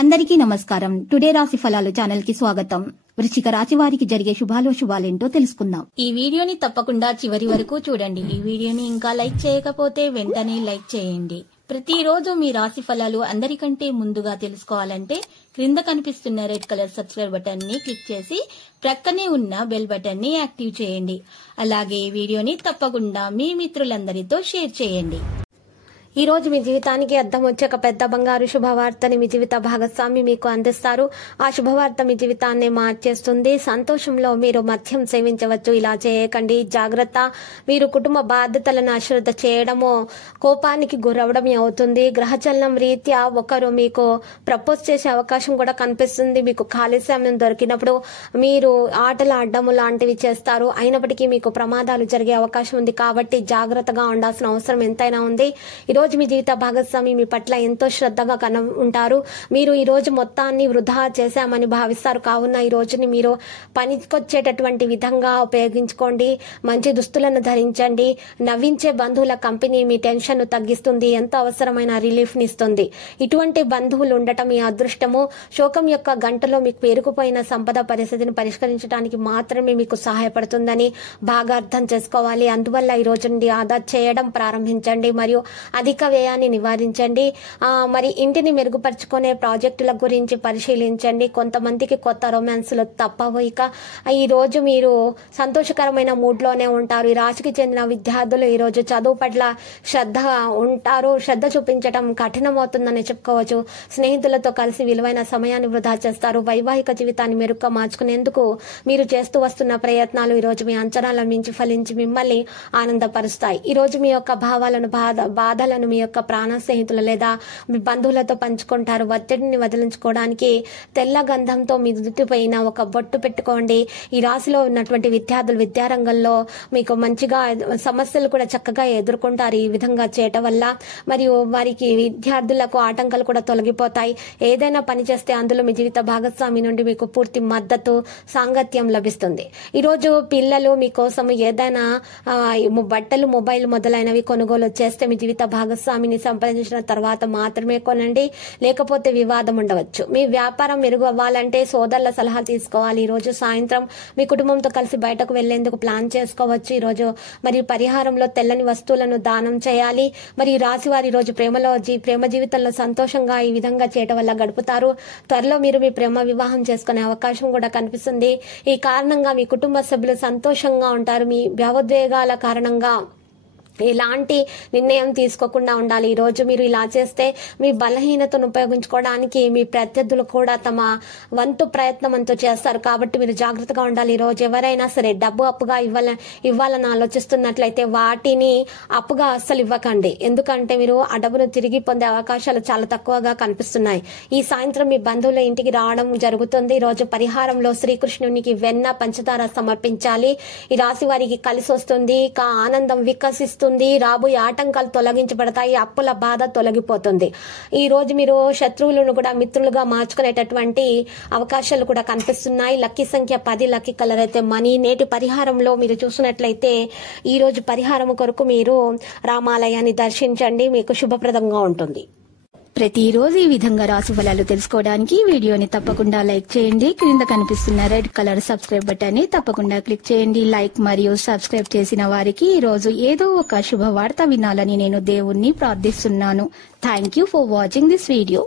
అందరికీ నమస్కారం. టుడే రాశి ఫలాలు ఛానల్ కి స్వాగతం. వృశ్చిక రాశి వారికి జరిగే శుభాలేంటో తెలుసుకుందాం. ఈ వీడియోని తప్పకుండా చివరి వరకు చూడండి. ఈ వీడియోని ఇంకా లైక్ చేయకపోతే వెంటనే లైక్ చేయండి. ప్రతిరోజు మీ రాశి ఫలాలు అందరికంటే ముందుగా తెలుసుకోవాలంటే క్రింద కనిపిస్తున్న రెడ్ కలర్ సబ్స్క్రైబ్ బటన్ ని క్లిక్ చేసి ప్రక్కనే ఉన్న బెల్ బటన్ ని యాక్టివ్ చేయండి. అలాగే ఈ వీడియోని తప్పకుండా మీ మిత్రులందరితో షేర్ చేయండి. ఈ రోజు మీ జీవితానికి అద్దం వచ్చే ఒక పెద్ద బంగారు శుభవార్తని మీ జీవిత భాగస్వామి మీకు అందిస్తారు. ఆ శుభవార్త మీ జీవితాన్ని మార్చేస్తుంది. సంతోషంలో మీరు మద్యం సేవించవచ్చు. ఇలా చేయకండి, జాగ్రత్త. మీరు కుటుంబ బాధ్యతలను అశ్రద్ధ చేయడము కోపానికి గురవడమే అవుతుంది. గ్రహచలనం రీత్యా ఒకరు మీకు ప్రపోజ్ చేసే అవకాశం కూడా కనిపిస్తుంది. మీకు ఖాళీ సమయం దొరికినప్పుడు మీరు ఆటలు ఆడడం లాంటివి చేస్తారు. అయినప్పటికీ మీకు ప్రమాదాలు జరిగే అవకాశం ఉంది. కాబట్టి జాగ్రత్తగా ఉండాల్సిన అవసరం ఎంతైనా ఉంది. ఈ రోజు మీ జీవిత భాగస్వామి మీ పట్ల ఎంతో శ్రద్ధగా ఉంటారు. మీరు ఈ రోజు మొత్తాన్ని వృధా చేశామని భావిస్తారు. కావున ఈ రోజుని మీరు పనికొచ్చేటటువంటి విధంగా ఉపయోగించుకోండి. మంచి దుస్తులను ధరించండి. నవ్వించే బంధువుల కంపెనీ మీ టెన్షన్ ను తగ్గిస్తుంది. ఎంతో అవసరమైన రిలీఫ్ ని ఇస్తుంది. ఇటువంటి బంధువులు ఉండటం మీ అదృష్టము. శోకం యొక్క గంటలో మీకు పేరుకుపోయిన సంపద పరిస్థితిని పరిష్కరించడానికి మాత్రమే మీకు సహాయపడుతుందని బాగా అర్థం చేసుకోవాలి. అందువల్ల ఈ రోజు నుండి ఆదా చేయడం ప్రారంభించండి మరియు అధిక వ్యయాన్ని నివారించండి. మరి ఇంటిని మెరుగుపరుచుకునే ప్రాజెక్టుల గురించి పరిశీలించండి. కొంతమందికి కొత్త రొమాన్స్లు తప్పవు. ఇక ఈ రోజు మీరు సంతోషకరమైన మూడ్ లోనే ఉంటారు. ఈ రాశికి చెందిన విద్యార్థులు ఈ రోజు చదువు పట్ల శ్రద్ధ ఉంటారు. శ్రద్ధ చూపించడం కఠినమవుతుందని చెప్పుకోవచ్చు. స్నేహితులతో కలిసి విలువైన సమయాన్ని వృధా చేస్తారు. వైవాహిక జీవితాన్ని మెరుగ్గా మార్చుకునేందుకు మీరు చేస్తూ వస్తున్న ప్రయత్నాలు ఈ రోజు మీ అంచనాలను మించి ఫలించి మిమ్మల్ని ఆనందపరుస్తాయి. ఈ రోజు మీ యొక్క భావాలను బాధలను మీ యొక్క ప్రాణ స్నేహితులు లేదా మీ బంధువులతో పంచుకుంటారు. ఒత్తిడిని వదిలించుకోవడానికి తెల్ల గంధంతో మీ దుట్టిపైన ఒక బొట్టు పెట్టుకోండి. ఈ రాశిలో ఉన్నటువంటి విద్యార్థులు విద్యారంగంలో మీకు మంచిగా సమస్యలు కూడా చక్కగా ఎదుర్కొంటారు. ఈ విధంగా చేయటం వల్ల మరియు వారికి విద్యార్థులకు ఆటంకాలు కూడా తొలగిపోతాయి. ఏదైనా పని చేస్తే అందులో మీ జీవిత భాగస్వామి నుండి మీకు పూర్తి మద్దతు సాంగత్యం లభిస్తుంది. ఈ రోజు పిల్లలు మీకోసం ఏదైనా బట్టలు, మొబైల్ మొదలైనవి కొనుగోలు చేస్తే మీ జీవిత భాగస్వామిని సంప్రదించిన తర్వాత మాత్రమే కొనండి, లేకపోతే వివాదం ఉండవచ్చు. మీ వ్యాపారం మెరుగు అవ్వాలంటే సోదరుల సలహా తీసుకోవాలి. ఈ రోజు సాయంత్రం మీ కుటుంబంతో కలిసి బయటకు వెళ్లేందుకు ప్లాన్ చేసుకోవచ్చు. ఈ రోజు మరి పరిహారంలో తెల్లని వస్తువులను దానం చేయాలి. మరి ఈ రాశి వారి రోజు ప్రేమ జీవితంలో సంతోషంగా ఈ విధంగా చేయటం వల్ల గడుపుతారు. త్వరలో మీరు మీ ప్రేమ వివాహం చేసుకునే అవకాశం కూడా కనిపిస్తుంది. ఈ కారణంగా మీ కుటుంబ సభ్యులు సంతోషంగా ఉంటారు. మీ భావోద్వేగాల కారణంగా ఎలాంటి నిర్ణయం తీసుకోకుండా ఉండాలి. ఈ రోజు మీరు ఇలా చేస్తే మీ బలహీనతను ఉపయోగించుకోవడానికి మీ ప్రత్యర్థులు కూడా తమ వంతు ప్రయత్నం అంతా చేస్తారు. కాబట్టి మీరు జాగ్రత్తగా ఉండాలి. ఈ రోజు ఎవరైనా సరే డబ్బు అప్పుగా ఇవ్వాలని ఆలోచిస్తున్నట్లయితే వాటిని అప్పుగా అస్సలు ఇవ్వకండి. ఎందుకంటే మీరు ఆ డబ్బును తిరిగి పొందే అవకాశాలు చాలా తక్కువగా కనిపిస్తున్నాయి. ఈ సాయంత్రం మీ బంధువుల ఇంటికి రావడం జరుగుతుంది. ఈ రోజు పరిహారంలో శ్రీకృష్ణునికి వెన్న, పంచదార సమర్పించాలి. ఈ రాశి వారికి కలిసి వస్తుంది. ఆనందం వికసిస్తుంది. రాబోయే ఆటంకాలు తొలగించబడతాయి. అప్పుల బాధ తొలగిపోతుంది. ఈ రోజు మీరు శత్రువులను కూడా మిత్రులుగా మార్చుకునేటటువంటి అవకాశాలు కూడా కనిపిస్తున్నాయి. లక్కీ సంఖ్య 10, లక్కీ కలర్ అయితే మనీ. నేటి పరిహారంలో మీరు చూసినట్లయితే ఈ రోజు పరిహారం కొరకు మీరు రామాలయాన్ని దర్శించండి. మీకు శుభప్రదంగా ఉంటుంది. ప్రతిరోజు ఈ విధంగా రాశి ఫలాలు తెలుసుకోవడానికి వీడియోని తప్పకుండా లైక్ చేయండి. క్రింద కనిపిస్తున్న రెడ్ కలర్ సబ్స్క్రైబ్ బటన్ ని తప్పకుండా క్లిక్ చేయండి. లైక్ మరియు సబ్స్క్రైబ్ చేసిన వారికి ఈ రోజు ఏదో ఒక శుభవార్త వినాలని నేను దేవుణ్ణి ప్రార్థిస్తున్నాను. Thank you for watching this video.